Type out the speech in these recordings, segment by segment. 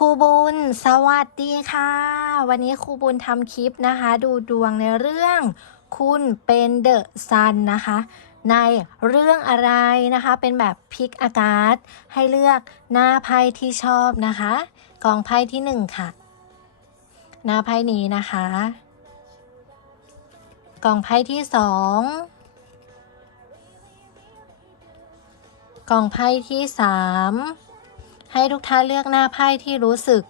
ครูบุญ สวัสดีค่ะ วันนี้ครูบุญทำคลิปนะคะ ดูดวงในเรื่องคุณเป็นเดอะซันนะคะ ในเรื่องอะไรนะคะ เป็นแบบพิกอากาศ ให้เลือกหน้าไพ่ที่ชอบนะคะกองไพ่ที่หนึ่งค่ะ หน้าไพ่นี้นะคะกองไพ่ที่สองกองไพ่ที่สาม ให้ทุกท่านเลือกหน้าไพ่ที่รู้สึก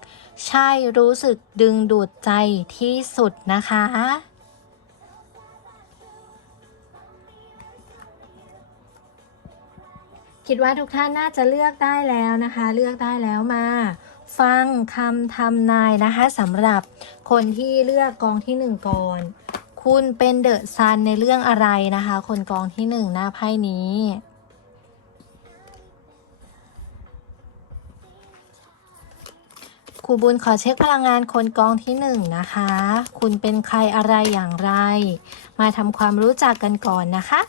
ใช่รู้สึกดึงดูดใจที่สุดนะคะ คิดว่าทุกท่านน่าจะเลือกได้แล้วนะคะ เลือกได้แล้วมา ฟังคำทำนายนะคะสำหรับคนที่เลือกกองที่หนึ่งก่อน คุณเป็นเดอะซันในเรื่องอะไรนะคะ คนกองที่หนึ่งหน้าไพ่นี้ ครูบุญขอเช็คพลังงานคนกองที่หนึ่งนะคะ คุณเป็นใครอะไรอย่างไร มาทำความรู้จักกันก่อนนะคะ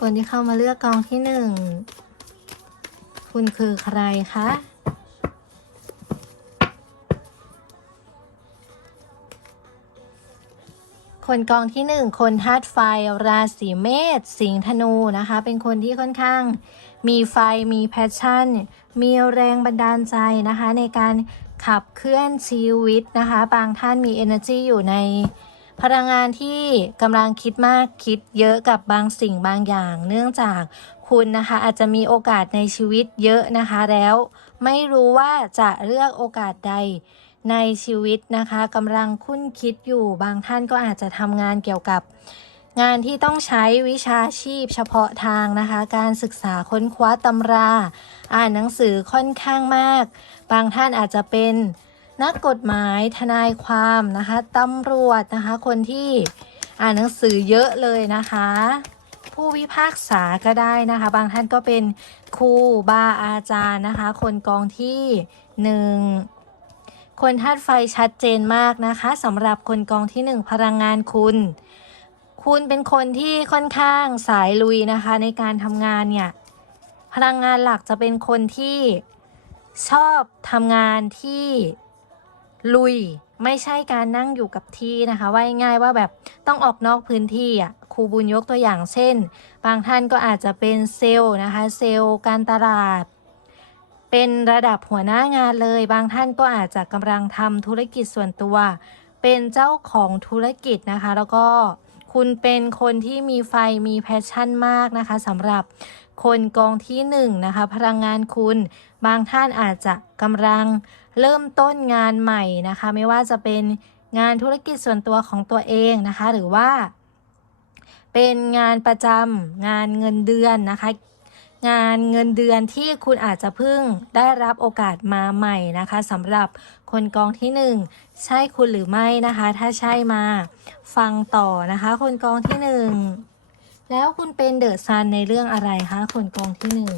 คนที่เข้ามาเลือกกองที่หนึ่ง คุณคือใครคะ คนกองที่หนึ่งคนธาตุไฟราศีเมษสิงห์ธนูนะคะ เป็นคนที่ค่อนข้าง มีไฟมีแพชชั่น มีแรงบันดาลใจนะคะ ในการขับเคลื่อนชีวิตนะคะ บางท่านมี energy อยู่ในพลังงานที่กำลังคิดมากคิดเยอะกับบางสิ่งบางอย่าง เนื่องจากคุณนะคะอาจจะมีโอกาสในชีวิตเยอะนะคะแล้ว ไม่รู้ว่าจะเลือกโอกาสใด ในชีวิตนะคะกำลังคุ้นคิดอยู่บางท่านก็อาจจะทำงานเกี่ยวกับ งานที่ต้องใช้วิชาชีพเฉพาะทางนะคะ การศึกษาค้นคว้าตำรา อ่านหนังสือค่อนข้างมาก บางท่านอาจจะเป็นนักกฎหมายทนายความนะคะตำรวจนะคะ คนที่อ่านหนังสือเยอะเลยนะคะ ผู้พิพากษาก็ได้นะคะ บางท่านก็เป็นครูบาอาจารย์นะคะ คนกองที่หนึ่ง คนธาตุไฟชัดเจนมากนะคะสำหรับคนกองที่หนึ่งพลังงานคุณ คุณเป็นคนที่ค่อนข้างสายลุยนะคะ ในการทำงานเนี่ย พลังงานหลักจะเป็นคนที่ชอบทำงานที่ลุยไม่ใช่การนั่งอยู่กับที่นะคะ ว่าง่ายว่าแบบต้องออกนอกพื้นที่อะครูบุญยกตัวอย่างเช่น บางท่านก็อาจจะเป็นเซลล์นะคะ เซลล์การตลาด เป็นระดับหัวหน้างานเลย บางท่านก็อาจจะกำลังทำธุรกิจส่วนตัว เป็นเจ้าของธุรกิจนะคะ แล้วก็คุณเป็นคนที่มีไฟมีแพชชั่นมากนะคะสำหรับคนกองที่หนึ่งนะคะ พลังงานคุณ บางท่านอาจจะกำลังเริ่มต้นงานใหม่นะคะ ไม่ว่าจะเป็นงานธุรกิจส่วนตัวของตัวเองนะคะ หรือว่า เป็นงานประจำงานเงินเดือนนะคะ งานเงินเดือนที่คุณอาจจะเพิ่งได้รับโอกาสมาใหม่นะคะสำหรับคนกองที่หนึ่งใช่คุณหรือไม่นะคะ ถ้าใช่มาฟังต่อนะคะ คนกองที่หนึ่งแล้วคุณเป็นเดอะซันในเรื่องอะไรคะคนกองที่หนึ่ง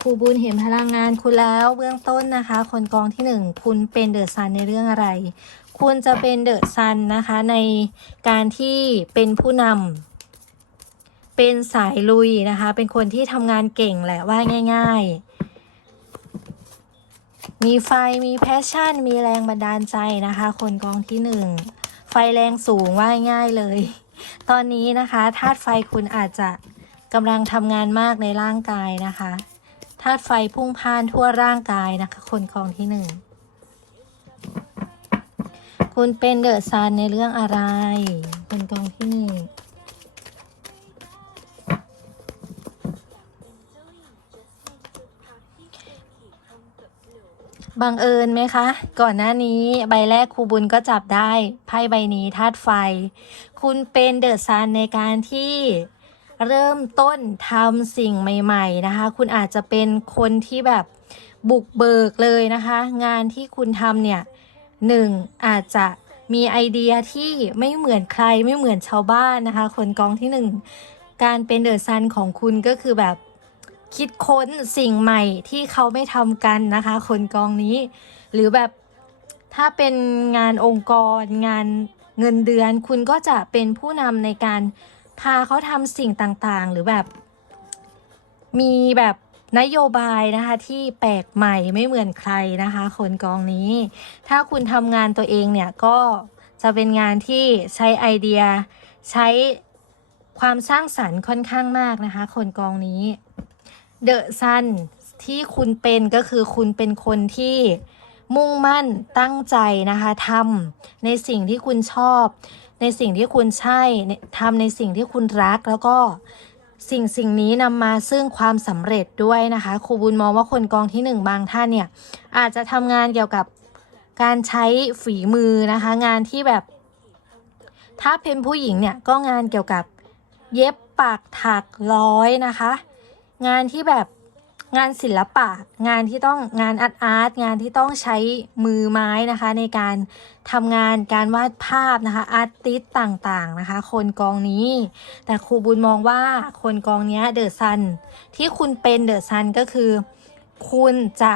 ครูบุญเห็นพลังงานคุณแล้วเบื้องต้นนะคะ คนกองที่หนึ่งคุณเป็นเดอะซันในเรื่องอะไร คุณจะเป็นเดอะซันนะคะในการที่เป็นผู้นำ เป็นสายลุยนะคะ เป็นคนที่ทำงานเก่งแหละว่าง่าย ๆ มีไฟมีแพชชั่น มีแรงบันดาลใจนะคะ คนกองที่หนึ่งไฟแรงสูงว่าง่ายเลย ตอนนี้นะคะธาตุไฟคุณอาจจะกำลังทำงานมากในร่างกายนะคะธาตุไฟพุ่งพ่านทั่วร่างกายนะคะ คนกองที่หนึ่งคุณเป็นเดอะซันในเรื่องอะไร คนกองที่หนึ่ง บังเอิญไหมคะ ก่อนหน้านี้ใบแรกครูบุญก็จับได้ไพ่ใบนี้ธาตุไฟ คุณเป็นเดอะซันในการที่เริ่มต้นทำสิ่งใหม่ๆนะคะ คุณอาจจะเป็นคนที่แบบบุกเบิกเลยนะคะ งานที่คุณทำเนี่ยหนึ่งอาจจะมีไอเดียที่ไม่เหมือนใครไม่เหมือนชาวบ้านนะคะ คนกองที่หนึ่งการเป็นเดอะซันของคุณก็คือแบบ คิดค้นสิ่งใหม่ที่เขาไม่ทำกันนะคะ คนกองนี้ หรือแบบถ้าเป็นงานองค์กรงานเงินเดือน คุณก็จะเป็นผู้นำในการพาเขาทำสิ่งต่างๆ หรือแบบ มีแบบนโยบายนะคะที่แปลกใหม่ไม่เหมือนใครนะคะ คนกองนี้ ถ้าคุณทำงานตัวเองเนี่ยก็จะเป็นงานที่ใช้ไอเดียใช้ความสร้างสรรค์ค่อนข้างมากนะคะ คนกองนี้ เดอะซันที่คุณเป็นก็คือคุณเป็นคนที่มุ่งมั่นตั้งใจนะคะทำในสิ่งที่คุณชอบ ในสิ่งที่คุณใช่ทำในสิ่งที่คุณรักแล้วก็สิ่งสิ่งนี้นำมาซึ่งความสำเร็จด้วยนะคะครูบุญมองว่าคนกองที่หนึ่งบางท่านเนี่ย อาจจะทำงานเกี่ยวกับการใช้ฝีมือนะคะ งานที่แบบ ถ้าเป็นผู้หญิงเนี่ยก็งานเกี่ยวกับเย็บปักถักร้อยนะคะ งานที่แบบงานศิลปะ งานที่ต้องงานอาร์ตอาร์ตงานที่ต้องใช้มือไม้นะคะ ในการทำงานการวาดภาพนะคะอาร์ติสต่างๆนะคะ คนกองนี้ แต่ครูบุญมองว่าคนกองนี้เดอะซันที่คุณเป็นเดอะซันก็คือ คุณจะ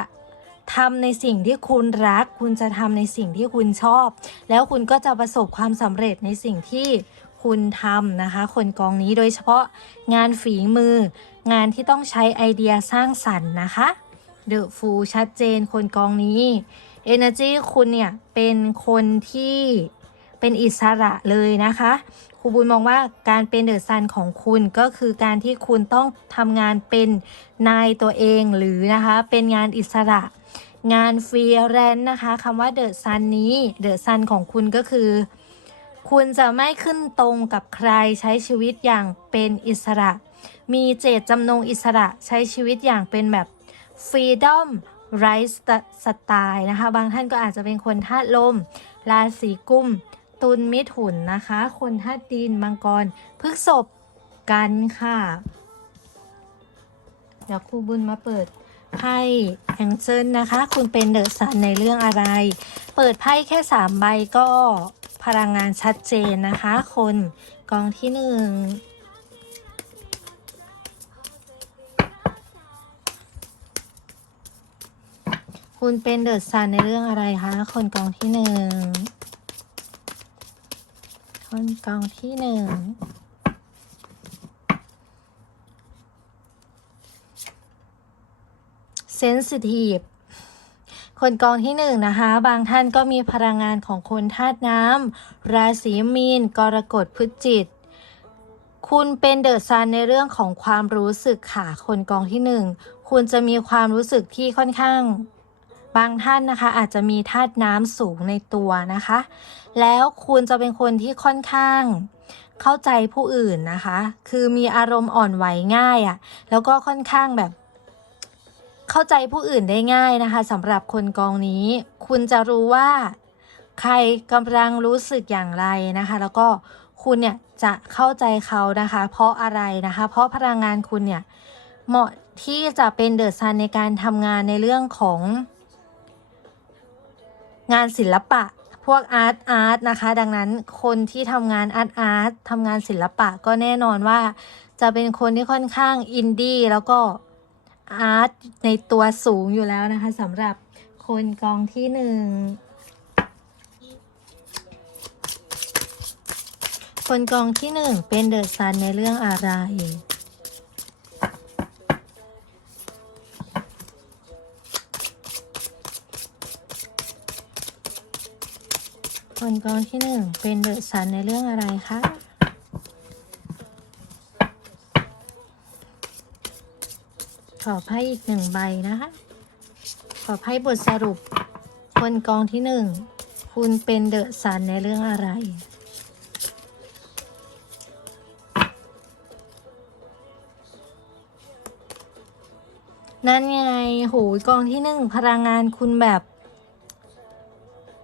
ทำในสิ่งที่คุณรัก คุณจะทำในสิ่งที่คุณชอบ แล้วคุณก็จะประสบความสำเร็จในสิ่งที่คุณทำนะคะ คนกองนี้โดยเฉพาะงานฝีมือ งานที่ต้องใช้ไอเดียสร้างสรรค์นะคะเดอะฟูชัดเจนคนกองนี้ Energy คุณเนี่ย เป็นคนที่เป็นอิสระเลยนะคะครูบุญมองว่าการเป็นเดอะซันของคุณก็คือการที่คุณต้องทำงานเป็นนายตัวเองหรือนะคะ เป็นงานอิสระ งานฟรีแลนซ์นะคะคำว่าเดอะซันนี้เดอะซันของคุณก็คือ คุณจะไม่ขึ้นตรงกับใครใช้ชีวิตอย่างเป็นอิสระ มีเจตจำนงอิสระใช้ชีวิตอย่างเป็นแบบ freedom right style นะคะ บางท่านก็อาจจะเป็นคนธาตุลม ราศีกุม ตุลมิถุนนะคะ คนธาตุดินมังกรพฤกษภกันค่ะเดี๋ยวครูบุญมาเปิดไพ่แองเจิลนะคะ คุณเป็นเดอะซันในเรื่องอะไร เปิดไพ่แค่สามใบก็พลังงานชัดเจนนะคะ คนกองที่หนึ่ง คุณเป็นเดอะซันในเรื่องอะไรคะ คนกองที่หนึ่ง คนกองที่หนึ่ง เซนซิทีฟ คนกองที่หนึ่งนะคะ บางท่านก็มีพลังงานของคนธาตุน้ำ ราศีมีน กรกฎพฤศจิตคุณเป็นเดอะซันในเรื่องของความรู้สึกค่ะ คนกองที่หนึ่ง คุณจะมีความรู้สึกที่ค่อนข้าง บางท่านนะคะอาจจะมีธาตุน้ำสูงในตัวนะคะ แล้วคุณจะเป็นคนที่ค่อนข้างเข้าใจผู้อื่นนะคะ คือมีอารมณ์อ่อนไหวง่ายอะ่ะ แล้วก็ค่อนข้างแบบเข้าใจผู้อื่นได้ง่ายนะคะสำหรับคนกองนี้ คุณจะรู้ว่า ใครกำลังรู้สึกอย่างไรนะคะ แล้วก็คุณเนี่ยจะเข้าใจเขานะคะ เพราะอะไรนะคะ เพราะพลังงานคุณเนี่ยเหมาะที่จะเป็นเดอะซันในการทำงานในเรื่องของ งานศิลปะ พวกอาร์ตอาร์ตนะคะ ดังนั้นคนที่ทำงานอาร์ตอาร์ตทำงานศิลปะก็แน่นอนว่า จะเป็นคนที่ค่อนข้างอินดี้แล้วก็อาร์ตในตัวสูงอยู่แล้วนะคะสำหรับคนกองที่หนึ่งคนกองที่หนึ่งเป็นเดอะซันในเรื่องอะไร คนกองที่หนึ่งเป็นเดอะซันในเรื่องอะไรคะขอไพ่อีกหนึ่งใบนะคะ ขอไพ่บทสรุปคนกองที่หนึ่งคุณเป็นเดอะซันในเรื่องอะไรนั่นไงโหยกองที่หนึ่งพลังงานคุณแบบ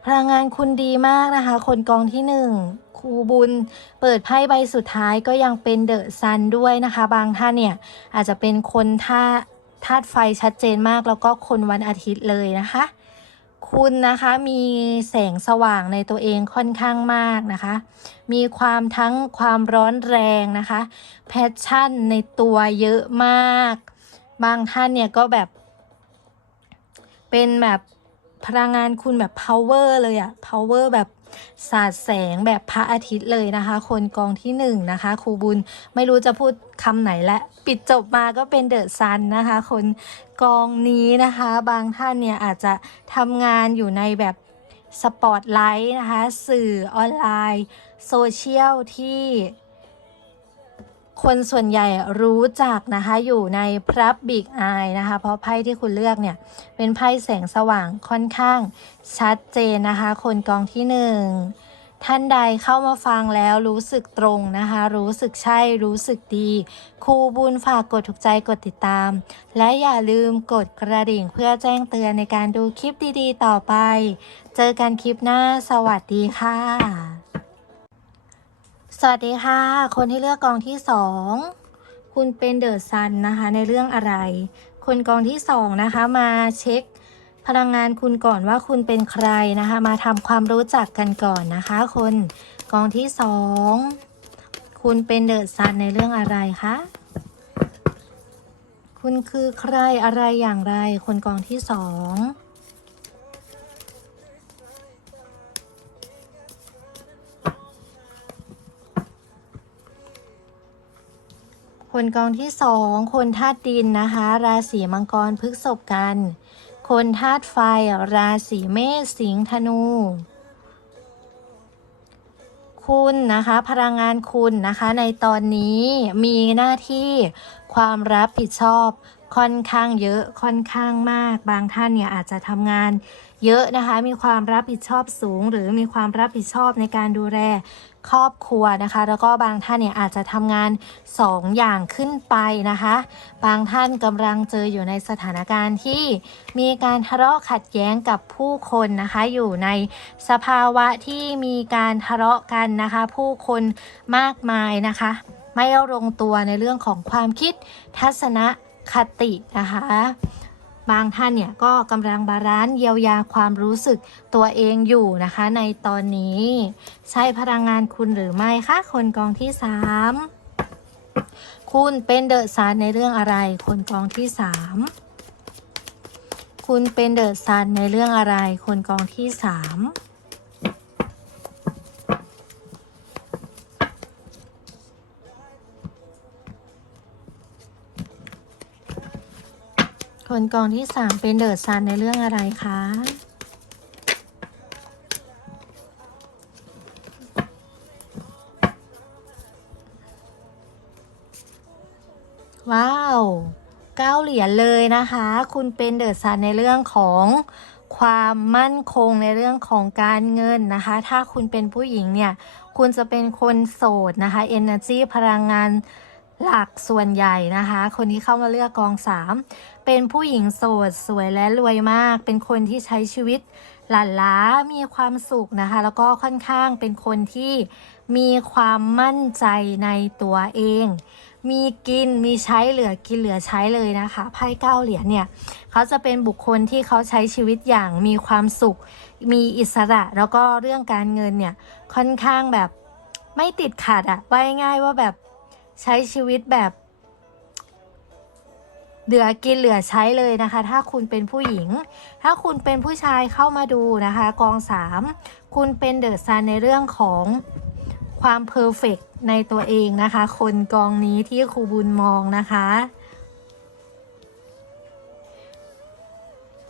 พลังงานคุณดีมากนะคะ คนกองที่หนึ่งครูบุญ เปิดไพ่ใบสุดท้ายก็ยังเป็นเดอะซันด้วยนะคะ บางท่านเนี่ย อาจจะเป็นคนท่าธาตุไฟชัดเจนมากแล้วก็คนวันอาทิตย์เลยนะคะ คุณนะคะมีแสงสว่างในตัวเองค่อนข้างมากนะคะ มีความทั้งความร้อนแรงนะคะ แพชชั่นในตัวเยอะมาก บางท่านเนี่ยก็แบบ เป็นแบบ พลังงานคุณแบบ power เลยอะ power แบบสาดแสงแบบพระอาทิตย์เลยนะคะ คนกองที่หนึ่งนะคะครูบุญไม่รู้จะพูดคำไหนและ ปิดจบมาก็เป็นเดอะซันนะคะ คนกองนี้นะคะ บางท่านเนี่ยอาจจะทำงานอยู่ในแบบสปอตไลท์นะคะ สื่อออนไลน์ โซเชียลที่ คนส่วนใหญ่รู้จักนะคะอยู่ในพรับบิกอายนะคะ เพราะไพ่ที่คุณเลือกเนี่ย เป็นไพ่แสงสว่างค่อนข้างชัดเจนนะคะ คนกองที่หนึ่งท่านใดเข้ามาฟังแล้วรู้สึกตรงนะคะ รู้สึกใช่รู้สึกดีครูบุญฝากกดถูกใจกดติดตาม และอย่าลืมกดกระดิ่งเพื่อแจ้งเตือนในการดูคลิปดีๆ ต่อไป เจอกันคลิปหน้าสวัสดีค่ะ สวัสดีค่ะ คนที่เลือกกองที่สองคุณเป็นเดอะซันนะคะในเรื่องอะไร คนกองที่สองนะคะมาเช็คพลังงานคุณก่อนว่าคุณเป็นใครนะคะ มาทำความรู้จักกันก่อนนะคะ คนกองที่สองคุณเป็นเดอะซันในเรื่องอะไรคะคุณคือใครอะไรอย่างไร คนกองที่สอง คนกองที่สองคนธาตุดินนะคะ ราศีมังกรพฤกษภกัน คนธาตุไฟ ราศีเมษสิงห์ธนู คุณนะคะพลังงานคุณนะคะในตอนนี้มีหน้าที่ความรับผิดชอบค่อนข้างเยอะค่อนข้างมาก บางท่านเนี่ยอาจจะทำงาน เยอะนะคะ มีความรับผิดชอบสูง หรือมีความรับผิดชอบในการดูแลครอบครัวนะคะ แล้วก็บางท่านเนี่ยอาจจะทำงานสองอย่างขึ้นไปนะคะ บางท่านกำลังเจออยู่ในสถานการณ์ที่มีการทะเลาะขัดแย้งกับผู้คนนะคะ อยู่ในสภาวะที่มีการทะเลาะกันนะคะ ผู้คนมากมายนะคะ ไม่ลงตัวในเรื่องของความคิดทัศนคตินะคะ บางท่านเนี่ยก็กำลังบาลานซ์เยียวยาความรู้สึกตัวเองอยู่นะคะ ในตอนนี้ ใช่พลังงานคุณหรือไม่คะคนกองที่สามคุณเป็นเดอะซานในเรื่องอะไร คนกองที่สามคุณเป็นเดอะซานในเรื่องอะไร คนกองที่สาม นกองที่สามเป็นเดอะซันในเรื่องอะไรคะว้าวเก้าเหรียญเลยนะคะ คุณเป็นเดอะซันในเรื่องของความมั่นคงในเรื่องของการเงินนะคะ ถ้าคุณเป็นผู้หญิงเนี่ย คุณจะเป็นคนโสดนะคะ Energy พลังงาน หลักส่วนใหญ่นะคะ คนที่เข้ามาเลือกกองสามเป็นผู้หญิงโสดสวยและรวยมาก เป็นคนที่ใช้ชีวิตหลั่นล้ามีความสุขนะคะ แล้วก็ค่อนข้างเป็นคนที่มีความมั่นใจในตัวเอง มีกินมีใช้เหลือกินเหลือใช้เลยนะคะไพ่เก้าเหรียญเนี่ยเขาจะเป็นบุคคลที่เขาใช้ชีวิตอย่างมีความสุข มีอิสระแล้วก็เรื่องการเงินเนี่ยค่อนข้างแบบไม่ติดขัดอะว่าง่ายว่าแบบ ใช้ชีวิตแบบ เหลือกินเหลือใช้เลยนะคะ ถ้าคุณเป็นผู้หญิง ถ้าคุณเป็นผู้ชายเข้ามาดูนะคะ กองสามคุณเป็นเดอะซันในเรื่องของความเพอร์เฟกในตัวเองนะคะ คนกองนี้ที่ครูบุญมองนะคะ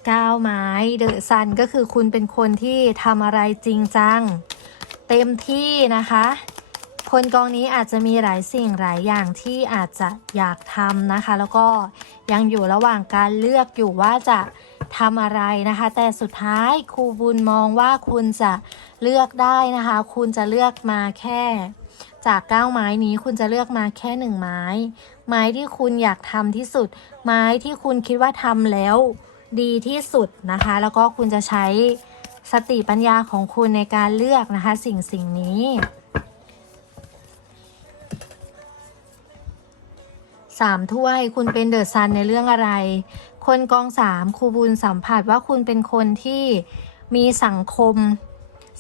ก้าวไม้เดอะซันก็คือคุณเป็นคนที่ทำอะไรจริงจัง เต็มที่นะคะ คนกองนี้อาจจะมีหลายสิ่งหลายอย่างที่อาจจะอยากทำนะคะ แล้วก็ยังอยู่ระหว่างการเลือกอยู่ว่าจะทำอะไรนะคะ แต่สุดท้ายครูบุญมองว่าคุณจะเลือกได้นะคะ คุณจะเลือกมาแค่ จากเก้าไม้นี้คุณจะเลือกมาแค่หนึ่งไม้ ไม้ที่คุณอยากทำที่สุด ไม้ที่คุณคิดว่าทำแล้วดีที่สุดนะคะ แล้วก็คุณจะใช้สติปัญญาของคุณในการเลือกนะคะ สิ่งสิ่งนี้ สามถ้วยคุณเป็นเดอะซันในเรื่องอะไร คนกองสามครูบุญสัมผัสว่าคุณเป็นคนที่มีสังคม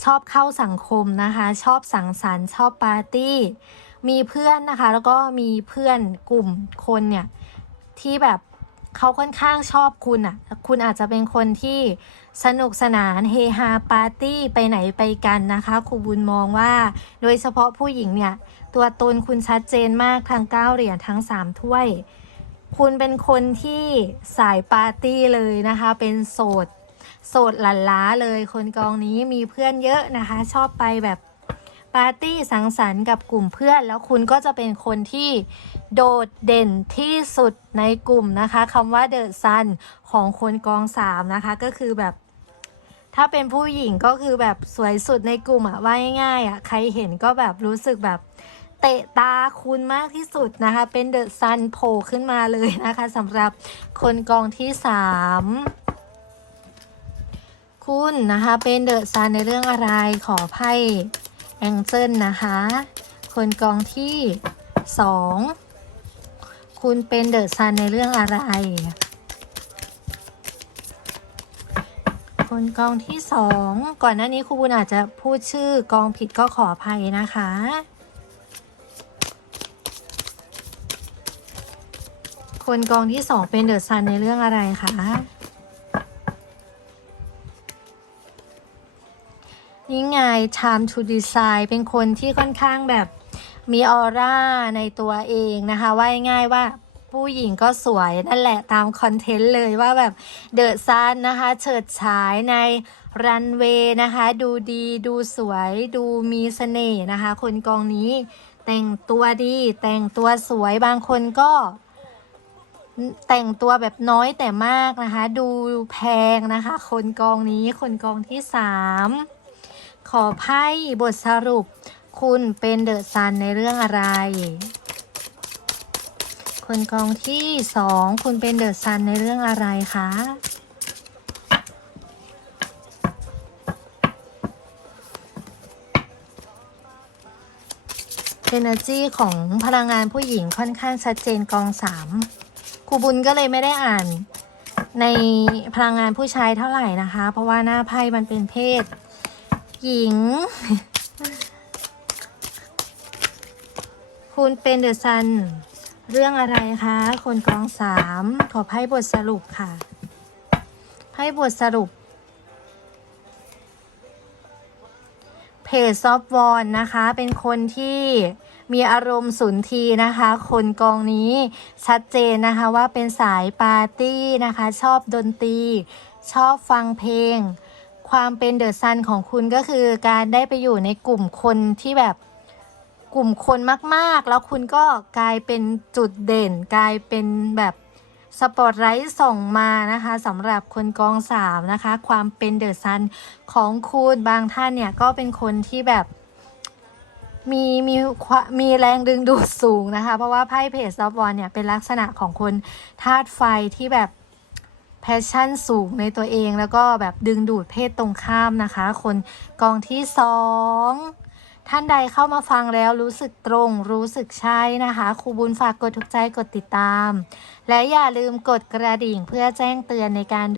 ชอบเข้าสังคมนะคะ ชอบสังสรรค์ชอบปาร์ตี้ มีเพื่อนนะคะ แล้วก็มีเพื่อนกลุ่มคนเนี่ยที่แบบเขาค่อนข้างชอบคุณอะ่ะ คุณอาจจะเป็นคนที่สนุกสนานเฮฮาปาร์ตี้ไปไหนไปกันนะคะครูบุญมองว่า โดยเฉพาะผู้หญิงเนี่ย ตัวตนคุณชัดเจนมากทั้งเก้าเหรียญทั้งสามถ้วย คุณเป็นคนที่สายปาร์ตี้เลยนะคะ เป็นโสด โสดหลันล้าเลย คนกองนี้มีเพื่อนเยอะนะคะ ชอบไปแบบปาร์ตี้สังสรรค์กับกลุ่มเพื่อน แล้วคุณก็จะเป็นคนที่โดดเด่นที่สุดในกลุ่มนะคะคำว่าเดอะซันของคนกองสามนะคะก็คือแบบ ถ้าเป็นผู้หญิงก็คือแบบสวยสุดในกลุ่มอะว่าง่ายๆอะใครเห็นก็แบบรู้สึกแบบ เตะตาคุณมากที่สุดนะคะ เป็นเดอะซันโผล่ขึ้นมาเลยนะคะสำหรับคนกองที่สามคุณนะคะเป็นเดอะซันในเรื่องอะไรขอไพ่แองเจิลนะคะ คนกองที่สองคุณเป็นเดอะซันในเรื่องอะไร คนกองที่สองก่อนหน้านี้ครูบุญอาจจะพูดชื่อกองผิดก็ขออภัยนะคะ คนกองที่สองเป็นเดอะซันในเรื่องอะไรคะนี่ไง time to decide เป็นคนที่ค่อนข้างแบบมีออร่าในตัวเองนะคะ ว่าง่ายว่าผู้หญิงก็สวยนั่นแหละตามคอนเทนต์เลยว่าแบบเดอะซันนะคะ เฉิดฉายในรันเวย์นะคะ ดูดีดูสวยดูมีเสน่ห์นะคะ คนกองนี้แต่งตัวดีแต่งตัวสวยบางคนก็ แต่งตัวแบบน้อยแต่มากนะคะ ดูแพงนะคะ คนกองนี้คนกองที่สามขอไพ่บทสรุป คุณเป็นเดอะซันในเรื่องอะไร คนกองที่สองคุณเป็นเดอะซันในเรื่องอะไรคะ Energy ของพลังงานผู้หญิงค่อนข้างชัดเจนกองสาม ครูบุญก็เลยไม่ได้อ่าน ในพลังงานผู้ชายเท่าไหร่นะคะ เพราะว่าหน้าไพ่มันเป็นเพศ หญิง คุณเป็นเดอะซัน เรื่องอะไรคะ คนกองสามขอไพ่บทสรุปค่ะ ไพ่บทสรุปเพจซอฟวอนนะคะ เป็นคนที่ มีอารมณ์สุนทรีนะคะ คนกองนี้ชัดเจนนะคะว่าเป็นสายปาร์ตี้นะคะ ชอบดนตรี ชอบฟังเพลง ความเป็นเดอะซันของคุณก็คือการได้ไปอยู่ในกลุ่มคนที่แบบกลุ่มคนมากๆ แล้วคุณก็กลายเป็นจุดเด่น กลายเป็นแบบสปอตไลท์ส่งมานะคะสำหรับคนกองสามนะคะ ความเป็นเดอะซันของคุณบางท่านเนี่ยก็เป็นคนที่แบบ มีมีมมีแรงดึงดูดสูงนะคะ เพราะว่าไพ่เพจซอฟวอนเนี่ยเป็นลักษณะของคนธาตุไฟที่แบบแพชชั่นสูงในตัวเองแล้วก็แบบดึงดูดเพศตรงข้ามนะคะ คนกองที่สองท่านใดเข้ามาฟังแล้วรู้สึกตรงรู้สึกใช่นะคะครูบุญฝากกดถูกใจกดติดตาม และอย่าลืมกดกระดิ่งเพื่อแจ้งเตือนในการ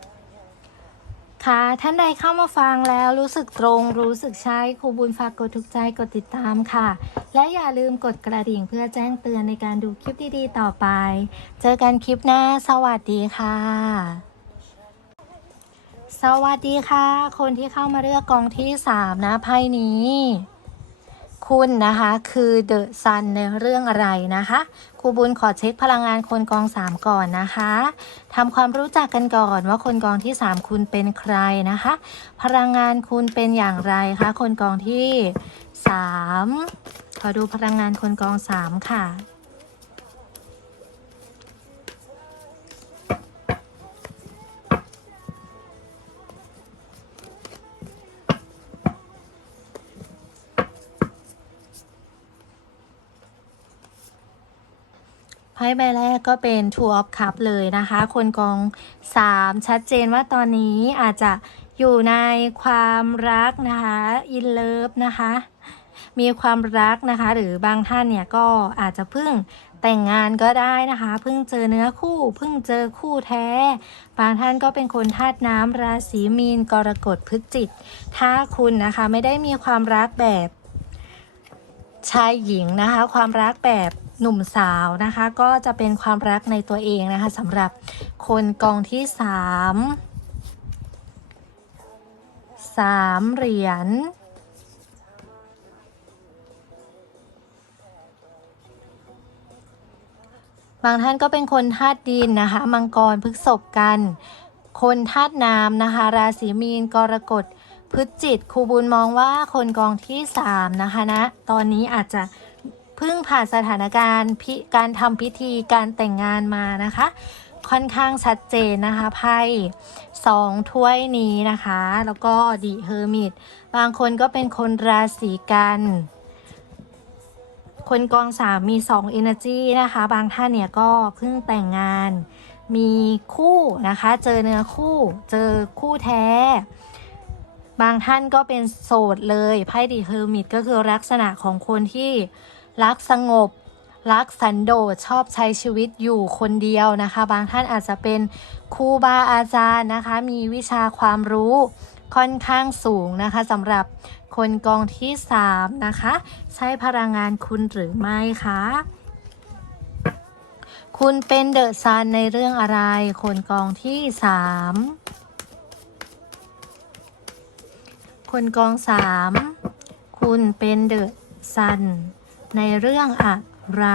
ค่ะ ท่านใดเข้ามาฟังแล้วรู้สึกตรง รู้สึกใช้ครูบุญฝากกดถูกใจกดติดตามค่ะ และอย่าลืมกดกระดิ่งเพื่อแจ้งเตือนในการดูคลิปดีๆต่อไป เจอกันคลิปหน้า สวัสดีค่ะ สวัสดีค่ะ คนที่เข้ามาเลือกกองที่สามนะไพ่นี้ คุณนะคะ คือเดอะซันในเรื่องอะไรนะคะครูบุญขอเช็คพลังงานคนกองสามก่อนนะคะทำความรู้จักกันก่อนว่าคนกองที่สามคุณเป็นใครนะคะ พลังงานคุณเป็นอย่างไรคะคนกองที่สามขอดูพลังงานคนกองสามค่ะ ไพ่ใบแรกก็เป็น Two of Cup เลยนะคะ คนกอง 3 ชัดเจนว่าตอนนี้อาจจะอยู่ในความรักนะคะ in love นะคะ มีความรักนะคะ หรือบางท่านเนี่ยก็อาจจะเพิ่งแต่งงานก็ได้นะคะ เพิ่งเจอเนื้อคู่ เพิ่งเจอคู่แท้ บางท่านก็เป็นคนธาตุน้ำราศีมีนกรกฎพฤศจิกถ้าคุณนะคะไม่ได้มีความรักแบบชายหญิงนะคะ ความรักแบบ หนุ่มสาวนะคะ ก็จะเป็นความรักในตัวเองนะคะสำหรับคนกองที่สามสามเหรียญบางท่านก็เป็นคนธาตุดินนะคะ มังกรพฤกษบกัน คนธาตุน้ำนะคะ ราศีมีนกรกฎพฤศจิตครูบุญมองว่าคนกองที่สามนะคะนะ ตอนนี้อาจจะ เพิ่งผ่านสถานการณ์การทำพิธีการแต่งงานมานะคะ ค่อนข้างชัดเจนนะคะไพ่สองถ้วยนี้นะคะ แล้วก็ดีเฮอร์มิตบางคนก็เป็นคนราศีกันคนกองสามมีสอง energy นะคะ บางท่านเนี่ยก็เพิ่งแต่งงาน มีคู่นะคะ เจอเนื้อคู่ เจอคู่แท้ บางท่านก็เป็นโสดเลย ไพ่ดีเฮอร์มิตก็คือลักษณะของคนที่ รักสงบ รักสันโดษชอบใช้ชีวิตอยู่คนเดียวนะคะ บางท่านอาจจะเป็นครูบาอาจารย์นะคะ มีวิชาความรู้ค่อนข้างสูงนะคะสำหรับคนกองที่ 3 นะคะ ใช้พลังงานคุณหรือไม่คะคุณเป็นเดอะซันในเรื่องอะไร คนกองที่3คนกอง3คุณเป็นเดอะซัน ในเรื่องอะไร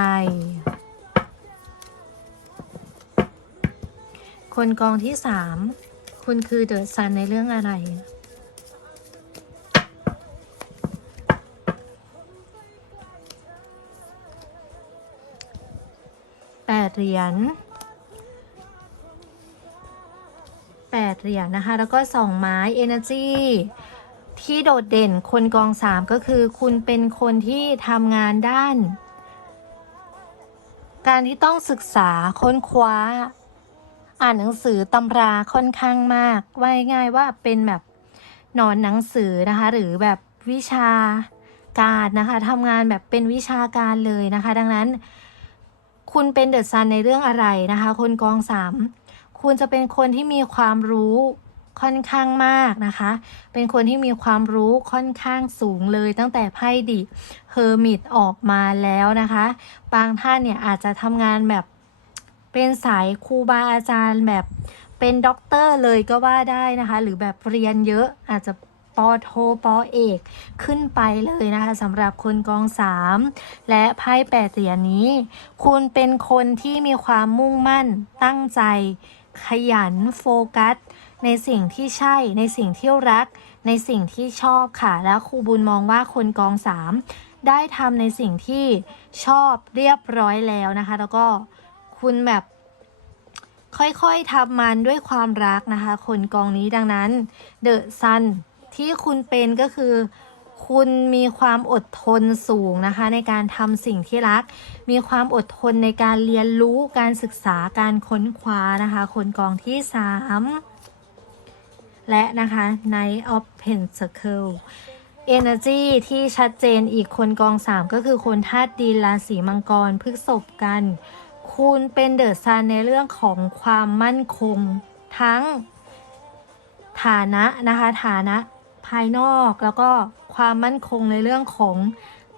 คนกองที่3คุณคือเดอะซันในเรื่องอะไรแปดเหรียญแปดเหรียญนะคะ แล้วก็สองไม้ Energy ที่โดดเด่นคนกองสามก็คือ คุณเป็นคนที่ทำงานด้าน การที่ต้องศึกษาค้นคว้า อ่านหนังสือตำราค่อนข้างมากว่าง่ายว่าเป็นแบบหนอนหนังสือนะคะ หรือแบบวิชาการนะคะทำงานแบบเป็นวิชาการเลยนะคะ ดังนั้น คุณเป็นเดอะซันในเรื่องอะไรนะคะ คนกองสามคุณจะเป็นคนที่มีความรู้ ค่อนข้างมากนะคะ เป็นคนที่มีความรู้ค่อนข้างสูงเลยตั้งแต่ไพ่ดิเฮอร์มิตออกมาแล้วนะคะ บางท่านเนี่ยอาจจะทำงานแบบเป็นสายครูบาอาจารย์แบบเป็นด็อกเตอร์เลยก็ว่าได้นะคะ หรือแบบเรียนเยอะอาจจะปอโทปอเอกขึ้นไปเลยนะคะสำหรับคนกองสามและไพ่แปดเหรียญนี้ คุณเป็นคนที่มีความมุ่งมั่นตั้งใจ ขยันโฟกัส ในสิ่งที่ใช่ ในสิ่งที่รัก ในสิ่งที่ชอบค่ะ แล้วครูบุญมองว่าคนกองสามได้ทำในสิ่งที่ชอบเรียบร้อยแล้วนะคะ แล้วก็คุณแบบค่อยๆทำมันด้วยความรักนะคะ คนกองนี้ดังนั้นเดอะซันที่คุณเป็นก็คือ คุณมีความอดทนสูงนะคะ ในการทำสิ่งที่รัก มีความอดทนในการเรียนรู้การศึกษาการค้นคว้านะคะ คนกองที่3 และนะคะ Knight of Pentacle Energy ที่ชัดเจนอีกคนกอง 3 ก็คือคนธาตุดินราศีมังกรพฤกษบกัน คุณเป็นเดอะซันในเรื่องของความมั่นคง ทั้งฐานะนะคะ ฐานะภายนอกแล้วก็ความมั่นคงในเรื่องของ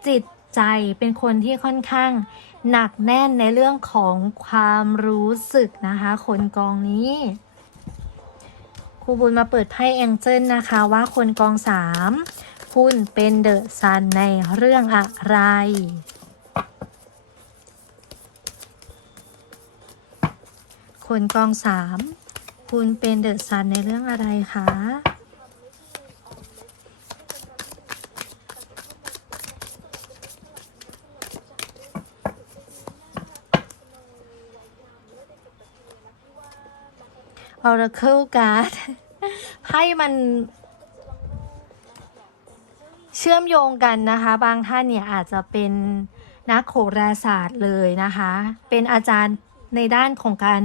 จิตใจเป็นคนที่ค่อนข้าง หนักแน่นในเรื่องของความรู้สึกนะคะ คนกองนี้ ครูบุญมาเปิดไพ่แองเจิลนะคะว่าคนกองสามคุณเป็นเดอะซันในเรื่องอะไร คนกองสามคุณเป็นเดอะซันในเรื่องอะไรคะ Oracle Card ไพ่มัน เชื่อมโยงกันนะคะ บางท่านเนี่ยอาจจะเป็นนักโหราศาสตร์เลยนะคะ เป็นอาจารย์ในด้านของการ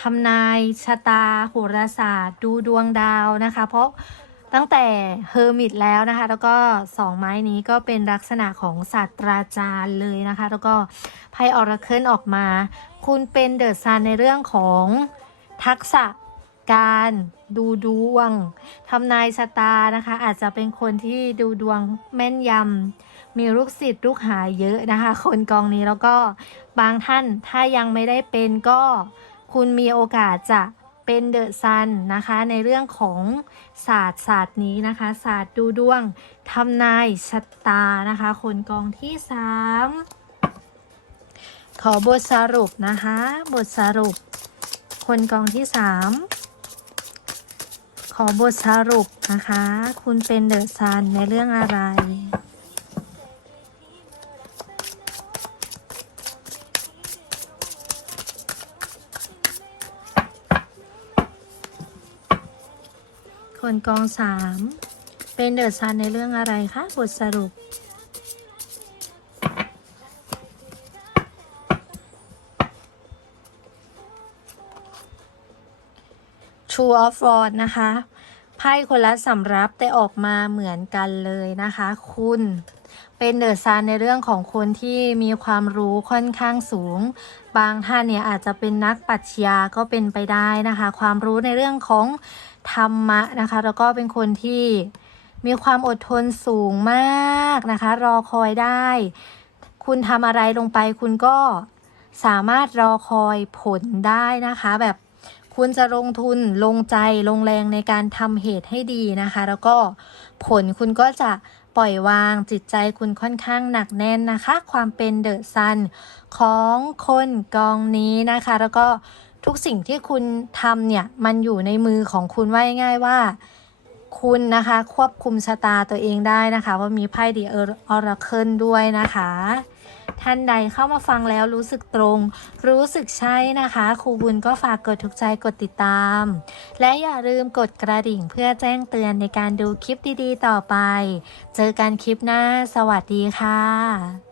ทำนายชะตาโหราศาสตร์ ดูดวงดาวนะคะ เพราะตั้งแต่เฮอร์มิตแล้วนะคะ แล้วก็สองไม้นี้ก็เป็นลักษณะของศาสตราจารย์เลยนะคะ แล้วก็ไพ่ออราเคิลออกมา คุณเป็นเดอะซันในเรื่องของทักษะ การดูดวงทำนายชะตานะคะ อาจจะเป็นคนที่ดูดวงแม่นยำมีลูกศิษย์ลูกหาเยอะนะคะ คนกองนี้แล้วก็บางท่านถ้ายังไม่ได้เป็นก็คุณมีโอกาสจะเป็นเดอะซันนะคะ ในเรื่องของศาสตร์ศาสตร์นี้นะคะ ศาสตร์ดูดวงทำนายชะตานะคะ คนกองที่3ขอบทสรุปนะคะ บทสรุป คนกองที่3 ขอบทสรุปนะคะ คุณเป็นเดอะซันในเรื่องอะไร คนกองสามเป็นเดอะซันในเรื่องอะไรคะ บทสรุป True of Fraud นะคะ ไพ่คนละสำรับแต่ออกมาเหมือนกันเลยนะคะ คุณเป็นเดอะซันในเรื่องของคนที่มีความรู้ค่อนข้างสูง บางท่านเนี่ยอาจจะเป็นนักปัชญาก็เป็นไปได้นะคะ ความรู้ในเรื่องของธรรมะนะคะ แล้วก็เป็นคนที่มีความอดทนสูงมากนะคะ รอคอยได้ คุณทำอะไรลงไปคุณก็สามารถรอคอยผลได้นะคะ แบบ คุณจะลงทุนลงใจลงแรงในการทำเหตุให้ดีนะคะ แล้วก็ผลคุณก็จะปล่อยวางจิตใจคุณค่อนข้างหนักแน่นนะคะ ความเป็นเดอะซันของคนกองนี้นะคะ แล้วก็ทุกสิ่งที่คุณทำเนี่ย มันอยู่ในมือของคุณว่าง่ายๆว่า คุณนะคะ ควบคุมชะตาตัวเองได้นะคะ ว่ามีไพ่ดีเออราเคิลด้วยนะคะ ท่านใดเข้ามาฟังแล้วรู้สึกตรง รู้สึกใช่นะคะ ครูบุญก็ฝากกดถูกใจกดติดตาม และอย่าลืมกดกระดิ่งเพื่อแจ้งเตือนในการดูคลิปดีๆ ต่อไป เจอกันคลิปหน้า สวัสดีค่ะ